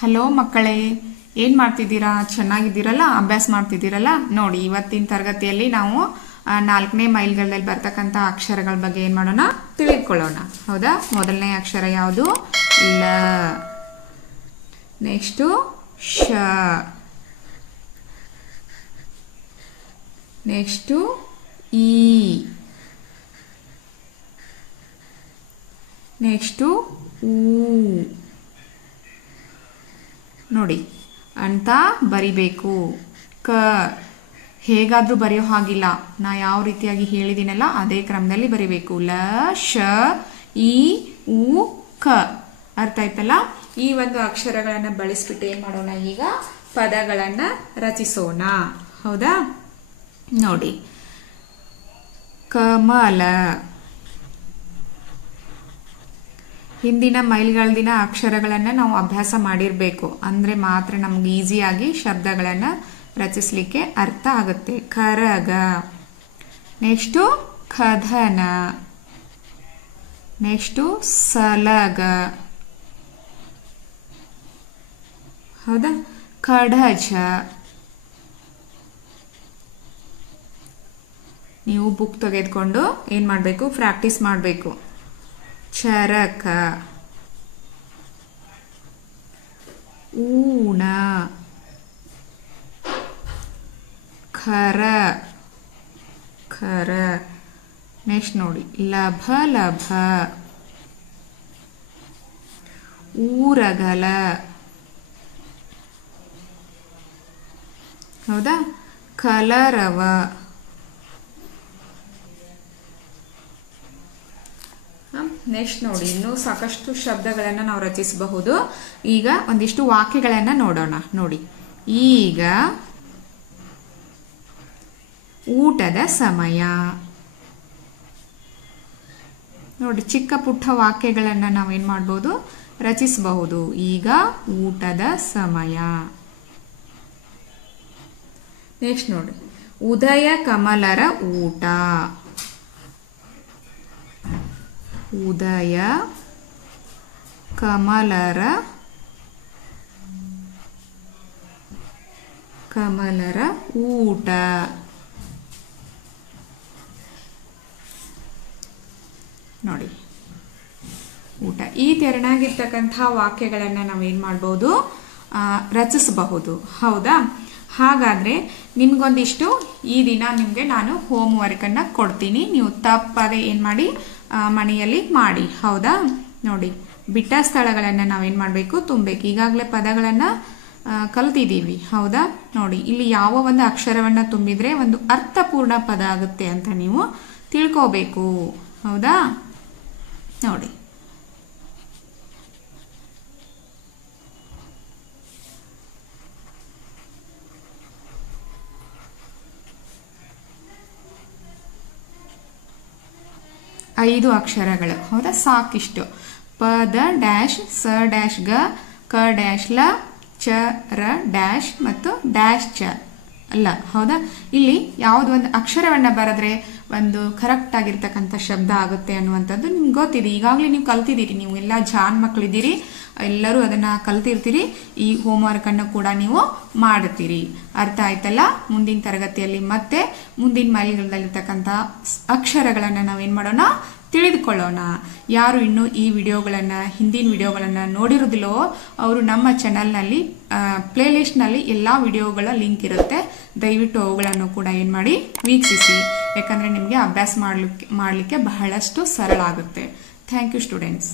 Hello ಮಕ್ಕಳೇ, ಏನು ಮಾಡ್ತಿದ್ದೀರಾ? ಚೆನ್ನಾಗಿದ್ದೀರಲ್ಲ? ಅಭ್ಯಾಸ ಮಾಡ್ತಿದ್ದೀರಲ್ಲ? ನೋಡಿ, ಇವತ್ತಿನ ತರಗತಿಯಲ್ಲಿ ನಾವು 4ನೇ ಮೈಲ್ಗಲ್ಲಲ್ಲಿ ಬರ್ತಕ್ಕಂಥ ಅಕ್ಷರಗಳ ಬಗ್ಗೆ ಏನು ಮಾಡೋಣ, ತಿಳಿದುಕೊಳ್ಳೋಣ. ಹೌದಾ? ಮೊದಲನೇ ಅಕ್ಷರ ಯಾವುದು? ಲ. ನೆಕ್ಸ್ಟು ಶ. ನೆಕ್ಸ್ಟು ಈ. ನೆಕ್ಸ್ಟು ಊ. ನೋಡಿ, ಅಂತ ಬರಿಬೇಕು. ಕ ಹೇಗಾದ್ರೂ ಬರೆಯೋ ಹಾಗಿಲ್ಲ, ನಾ ಯಾವ ರೀತಿಯಾಗಿ ಹೇಳಿದ್ದೀನಲ್ಲ ಅದೇ ಕ್ರಮದಲ್ಲಿ ಬರಿಬೇಕು. ಲ, ಶ, ಈ, ಉ, ಕ. ಅರ್ಥ ಆಯ್ತಲ್ಲ? ಈ ಒಂದು ಅಕ್ಷರಗಳನ್ನು ಬಳಸ್ಬಿಟ್ಟು ಏನ್ ಮಾಡೋಣ, ಈಗ ಪದಗಳನ್ನ ರಚಿಸೋಣ. ಹೌದಾ? ನೋಡಿ, ಕಮಲ. ಹಿಂದಿನ ಮೈಲ್ಗಲ್ದಿನ ಅಕ್ಷರಗಳನ್ನು ನಾವು ಅಭ್ಯಾಸ ಮಾಡಿರಬೇಕು, ಅಂದ್ರೆ ಮಾತ್ರ ನಮ್ಗೆ ಈಸಿಯಾಗಿ ಶಬ್ದಗಳನ್ನ ರಚಿಸಲಿಕ್ಕೆ ಅರ್ಥ ಆಗುತ್ತೆ. ಕರಗ. ನೆಕ್ಸ್ಟು ಕದನ. ನೆಕ್ಸ್ಟು ಸಲಗ. ಹೌದಾ? ಕಡಜ. ನೀವು ಬುಕ್ ತೆಗೆದುಕೊಂಡು ಏನ್ ಮಾಡಬೇಕು, ಪ್ರಾಕ್ಟೀಸ್ ಮಾಡಬೇಕು. ಚರಕ. ಊಣ. ಖರ. ಖರ. ನೆಕ್ಸ್ಟ್ ನೋಡಿ, ಲಭ ಲಭ. ಊರಗಲ. ಹೌದಾ? ಕಲರವ. ನೆಕ್ಸ್ಟ್ ನೋಡಿ, ಇನ್ನೂ ಸಾಕಷ್ಟು ಶಬ್ದಗಳನ್ನು ನಾವು ರಚಿಸಬಹುದು. ಈಗ ಒಂದಿಷ್ಟು ವಾಕ್ಯಗಳನ್ನ ನೋಡೋಣ. ನೋಡಿ, ಈಗ ಊಟದ ಸಮಯ. ನೋಡಿ, ಚಿಕ್ಕ ಪುಟ್ಟ ವಾಕ್ಯಗಳನ್ನ ನಾವೇನ್ ಮಾಡಬಹುದು, ರಚಿಸಬಹುದು. ಈಗ ಊಟದ ಸಮಯ. ನೆಕ್ಸ್ಟ್ ನೋಡಿ, ಉದಯ ಕಮಲರ ಊಟ. ಉದಯ ಕಮಲರ ಊಟ. ನೋಡಿ, ಊಟ. ಈ ತೆರನಾಗಿರ್ತಕ್ಕಂಥ ವಾಕ್ಯಗಳನ್ನ ನಾವೇನ್ ಮಾಡಬಹುದು, ರಚಿಸಬಹುದು. ಹೌದಾ? ಹಾಗಾದ್ರೆ ನಿಮ್ಗೊಂದಿಷ್ಟು ಈ ದಿನ ನಿಮ್ಗೆ ನಾನು ಹೋಮ್ ವರ್ಕ್ ಅನ್ನ ಕೊಡ್ತೀನಿ. ನೀವು ತಪ್ಪದೆ ಏನ್ ಮಾಡಿ, ಮನೆಯಲ್ಲಿ ಮಾಡಿ. ಹೌದಾ? ನೋಡಿ, ಬಿಟ್ಟ ಸ್ಥಳಗಳನ್ನ ನಾವೇನ್ ಮಾಡ್ಬೇಕು, ತುಂಬಬೇಕು. ಈಗಾಗಲೇ ಪದಗಳನ್ನ ಕಲ್ತಿದ್ದೀವಿ. ಹೌದಾ? ನೋಡಿ, ಇಲ್ಲಿ ಯಾವ ಒಂದು ಅಕ್ಷರವನ್ನ ತುಂಬಿದ್ರೆ ಒಂದು ಅರ್ಥಪೂರ್ಣ ಪದ ಆಗುತ್ತೆ ಅಂತ ನೀವು ತಿಳ್ಕೋಬೇಕು. ಹೌದಾ? ನೋಡಿ, ಐದು ಅಕ್ಷರಗಳು. ಹೌದಾ? ಸಾಕಿಷ್ಟು. ಪದ ಡ್ಯಾಶ್, ಸ ಡ್ಯಾಶ್ ಗ, ಕ ಡ್ಯಾಶ್ ಲ, ಚ ರ ಡ್ಯಾಶ್ ಮತ್ತು ಡ್ಯಾಶ್ ಚ ಅಲ್ಲ. ಹೌದಾ? ಇಲ್ಲಿ ಯಾವ್ದು ಒಂದು ಅಕ್ಷರವನ್ನ ಬರೆದ್ರೆ ಒಂದು ಕರೆಕ್ಟ್ ಆಗಿರ್ತಕ್ಕಂಥ ಶಬ್ದ ಆಗುತ್ತೆ ಅನ್ನುವಂಥದ್ದು ನಿಮ್ಗೆ ಗೊತ್ತಿದೆ. ಈಗಾಗಲೇ ನೀವು ಕಲ್ತಿದ್ದೀರಿ. ನೀವು ಎಲ್ಲ ಜಾನ್ ಮಕ್ಕಳಿದ್ದೀರಿ, ಎಲ್ಲರೂ ಅದನ್ನ ಕಲ್ತಿರ್ತೀರಿ. ಈ ಹೋಮ್ ವರ್ಕ್ ಅನ್ನು ಕೂಡ ನೀವು ಮಾಡುತ್ತೀರಿ. ಅರ್ಥ ಆಯ್ತಲ್ಲ? ಮುಂದಿನ ತರಗತಿಯಲ್ಲಿ ಮತ್ತೆ ಮುಂದಿನ ಮೈಲಿಗಲ್ಲಿರ್ತಕ್ಕಂಥ ಅಕ್ಷರಗಳನ್ನ ನಾವೇನ್ ಮಾಡೋಣ, ತಿಳಿದುಕೊಳ್ಳೋಣ. ಯಾರು ಇನ್ನು ಈ ವಿಡಿಯೋಗಳನ್ನ, ಹಿಂದಿನ ವಿಡಿಯೋಗಳನ್ನ ನೋಡಿರೋದಿಲ್ಲೋ ಅವರು ನಮ್ಮ ಚಾನಲ್ನಲ್ಲಿ ಪ್ಲೇ ಲಿಸ್ಟ್ ನಲ್ಲಿ ಎಲ್ಲಾ ವಿಡಿಯೋಗಳ ಲಿಂಕ್ ಇರುತ್ತೆ. ದಯವಿಟ್ಟು ಅವುಗಳನ್ನು ಕೂಡ ಏನ್ ಮಾಡಿ, ವೀಕ್ಷಿಸಿ. ಯಾಕಂದ್ರೆ ನಿಮ್ಗೆ ಅಭ್ಯಾಸ ಮಾಡ್ಲಿಕ್ಕೆ ಬಹಳಷ್ಟು ಸರಳ ಆಗುತ್ತೆ. Thank you students.